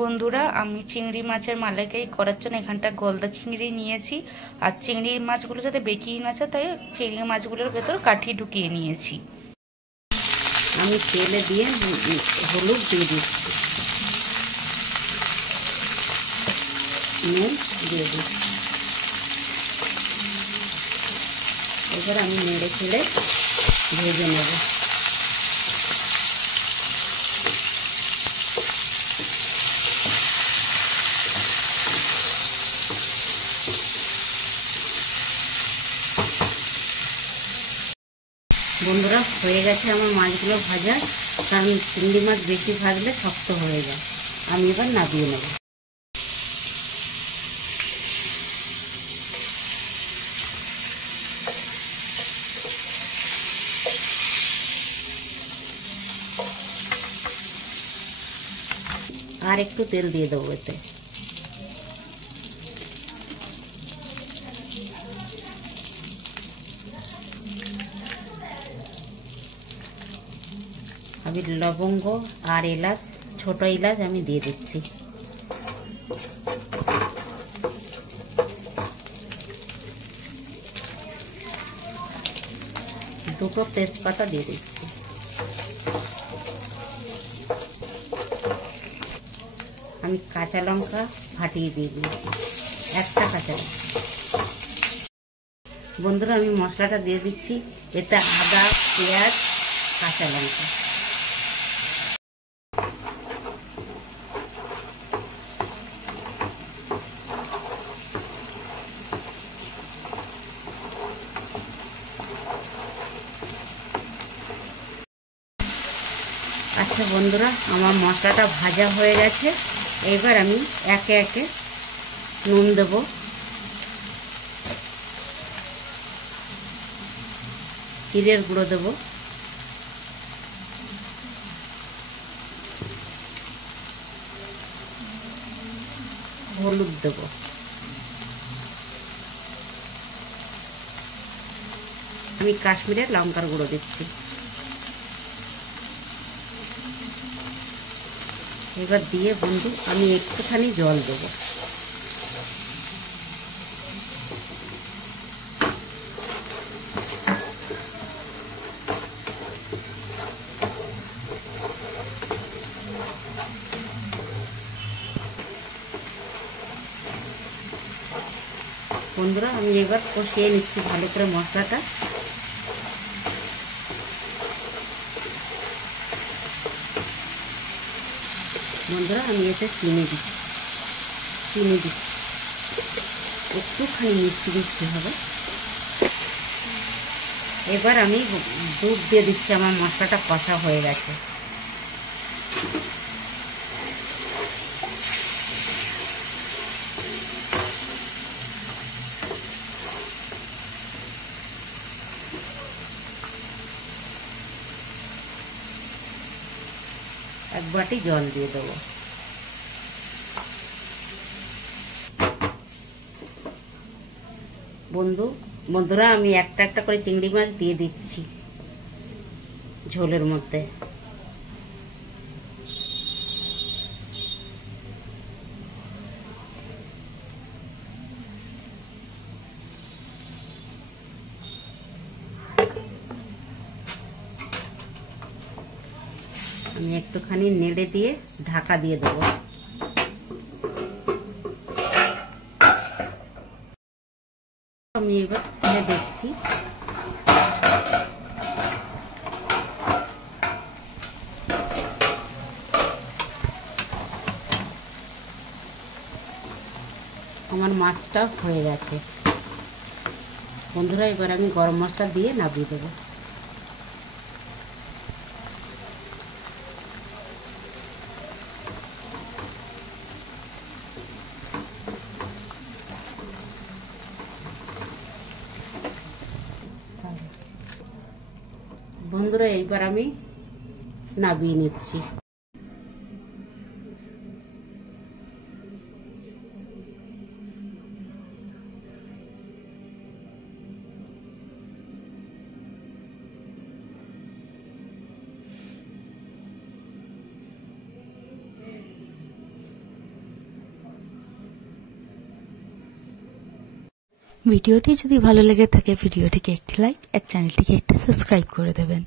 বন্ধুরা, আমি চিংড়ি মাছের মালাইকারি করার জন্য এখানটা গলদা চিংড়ি নিয়েছি। আর চিংড়ি মাছগুলো যাতে বেঁকিয়ে না যায়, তাই চিংড়ি মাছগুলোর ভেতর কাঠি ঢুকিয়ে নিয়েছি। আমি তেলে দিয়ে হলুদ দিয়ে দিচ্ছি, নুন দিয়ে দিচ্ছি। এবার আমি নেড়ে ছেড়ে ভেজে নেব। বন্ধুরা, হয়ে গেছে আমার মাছগুলো ভাজা। কারণ চিংড়ি মাছ বেশি ভাজলে শক্ত হয়ে যায়। আমি এবার নামিয়ে নেব। আর একটু তেল দিয়ে দেবো এতে। আমি লবঙ্গ আর এলাচ, ছোট এলাচ আমি দিয়ে দিচ্ছি। দুটো তেজপাতা দিয়ে দিচ্ছি। আমি কাঁচা লঙ্কা ফাটিয়ে দিয়ে দিয়েছি, একটা কাঁচা লঙ্কা। বন্ধুরা, আমি মশলাটা দিয়ে দিচ্ছি। এতে আদা, পেঁয়াজ, কাঁচা লঙ্কা। আচ্ছা বন্ধুরা, আমার মশলাটা ভাজা হয়ে গেছে। এবার আমি একে একে নুন দেব, জিরের গুঁড়ো দেব, হলুদ দেব, আমি কাশ্মীরের লঙ্কার গুঁড়ো দিচ্ছি। এবার দিয়ে বন্ধু আমি একটুখানি জল দেব। বন্ধুরা, আমি এবার কষিয়ে নিচ্ছি ভালো করে মশলাটা। বন্ধুরা, আমি এতে চিনি দিচ্ছি, একটুখানি মিষ্টি মিষ্টি হবে। এবার আমি দুধ দিয়ে দিচ্ছি। আমার মশলাটা কষা হয়ে গেছে। এক বাটি জল দিয়ে দেবো। বন্ধুরা, আমি একটা একটা করে চিংড়ি মাছ দিয়ে দিচ্ছি ঝোলের মধ্যে। আমি একটুখানি নেড়ে দিয়ে ঢাকা দিয়ে দেবো। আমি এবার খুলে দেখছি। আমার মাছটা হয়ে গেছে। বন্ধুরা, এবার আমি গরম মশলা দিয়ে নামিয়ে দেবো। বন্ধুরা, এইবার আমি নামিয়ে নিচ্ছি। ভিডিওটি যদি ভালো লেগে থাকে ভিডিওটিকে একটি লাইক আর চ্যানেলটিকে একটা সাবস্ক্রাইব করে দেবেন।